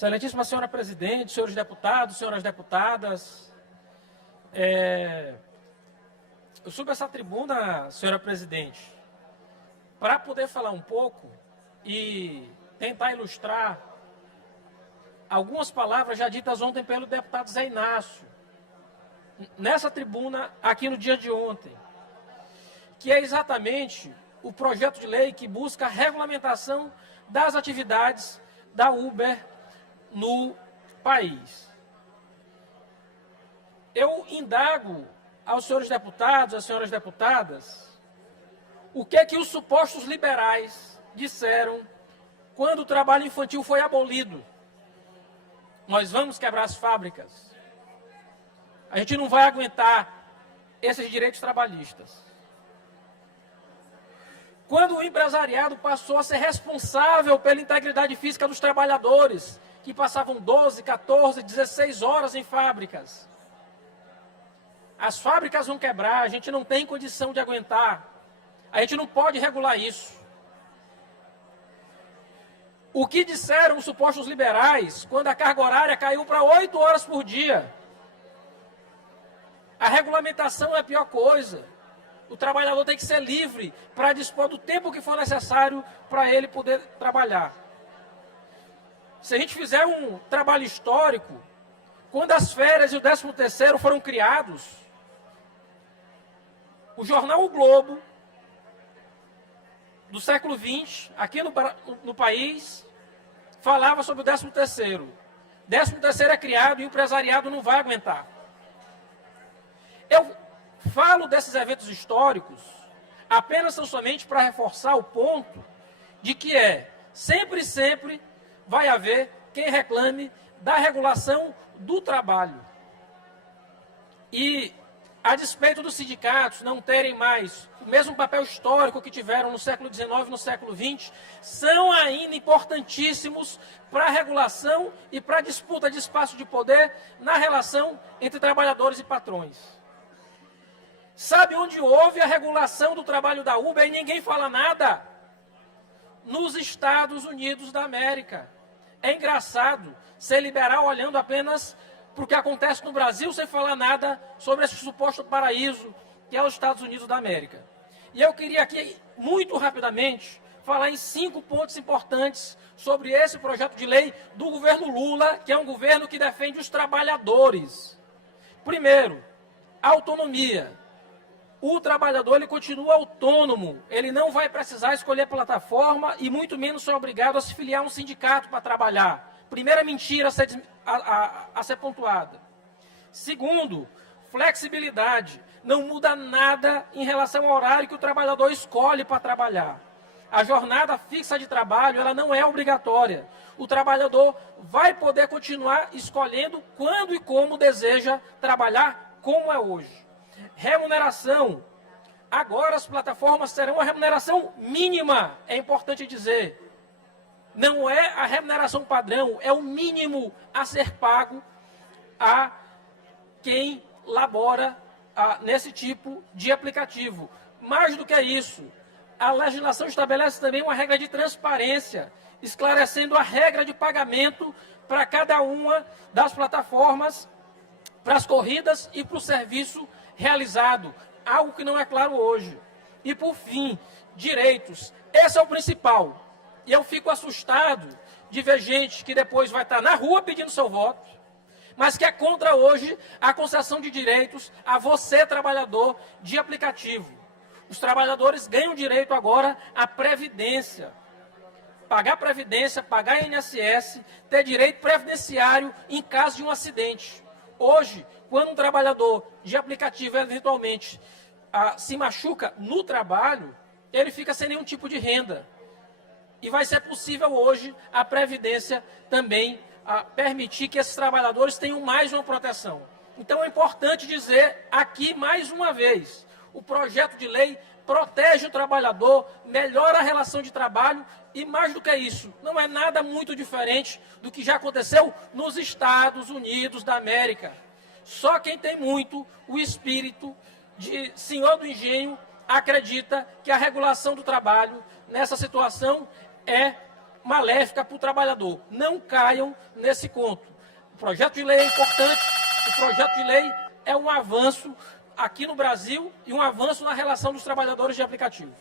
Excelentíssima senhora presidente, senhores deputados, senhoras deputadas, eu subo essa tribuna, senhora presidente, para poder falar um pouco e tentar ilustrar algumas palavras já ditas ontem pelo deputado Zé Inácio, nessa tribuna aqui no dia de ontem, que é exatamente o projeto de lei que busca a regulamentação das atividades da Uber no país. Eu indago aos senhores deputados, às senhoras deputadas, o que é que os supostos liberais disseram quando o trabalho infantil foi abolido. Nós vamos quebrar as fábricas. A gente não vai aguentar esses direitos trabalhistas. Quando o empresariado passou a ser responsável pela integridade física dos trabalhadores, que passavam 12, 14, 16 horas em fábricas. As fábricas vão quebrar, a gente não tem condição de aguentar. A gente não pode regular isso. O que disseram os supostos liberais quando a carga horária caiu para 8 horas por dia? A regulamentação é a pior coisa. O trabalhador tem que ser livre para dispor do tempo que for necessário para ele poder trabalhar. Se a gente fizer um trabalho histórico, quando as férias e o 13º foram criados, o jornal O Globo, do século XX, aqui no país, falava sobre o 13º. 13º é criado e o empresariado não vai aguentar. Eu falo desses eventos históricos apenas tão somente para reforçar o ponto de que sempre vai haver quem reclame da regulação do trabalho. E, a despeito dos sindicatos não terem mais o mesmo papel histórico que tiveram no século XIX e no século XX, são ainda importantíssimos para a regulação e para a disputa de espaço de poder na relação entre trabalhadores e patrões. Sabe onde houve a regulação do trabalho da Uber e ninguém fala nada? Nos Estados Unidos da América. É engraçado ser liberal olhando apenas para o que acontece no Brasil sem falar nada sobre esse suposto paraíso que é os Estados Unidos da América. E eu queria aqui, muito rapidamente, falar em 5 pontos importantes sobre esse projeto de lei do governo Lula, que é um governo que defende os trabalhadores. Primeiro, autonomia. O trabalhador ele continua autônomo, ele não vai precisar escolher plataforma e muito menos ser obrigado a se filiar a um sindicato para trabalhar. Primeira mentira a ser pontuada. Segundo, flexibilidade. Não muda nada em relação ao horário que o trabalhador escolhe para trabalhar. A jornada fixa de trabalho ela não é obrigatória. O trabalhador vai poder continuar escolhendo quando e como deseja trabalhar, como é hoje. Remuneração. Agora as plataformas terão uma remuneração mínima, é importante dizer. Não é a remuneração padrão, é o mínimo a ser pago a quem labora nesse tipo de aplicativo. Mais do que isso, a legislação estabelece também uma regra de transparência, esclarecendo a regra de pagamento para cada uma das plataformas, para as corridas e para o serviço realizado, algo que não é claro hoje. E, por fim, direitos. Esse é o principal. E eu fico assustado de ver gente que depois vai estar na rua pedindo seu voto, mas que é contra hoje a concessão de direitos a você, trabalhador de aplicativo. Os trabalhadores ganham direito agora à previdência. Pagar previdência, pagar INSS, ter direito previdenciário em caso de um acidente. Hoje, quando um trabalhador de aplicativo eventualmente se machuca no trabalho, ele fica sem nenhum tipo de renda. E vai ser possível hoje a Previdência também permitir que esses trabalhadores tenham mais uma proteção. Então é importante dizer aqui mais uma vez, o projeto de lei protege o trabalhador, melhora a relação de trabalho e mais do que isso, não é nada muito diferente do que já aconteceu nos Estados Unidos da América. Só quem tem muito o espírito de senhor do engenho acredita que a regulação do trabalho nessa situação é maléfica para o trabalhador. Não caiam nesse conto. O projeto de lei é importante, o projeto de lei é um avanço aqui no Brasil e um avanço na relação dos trabalhadores de aplicativo.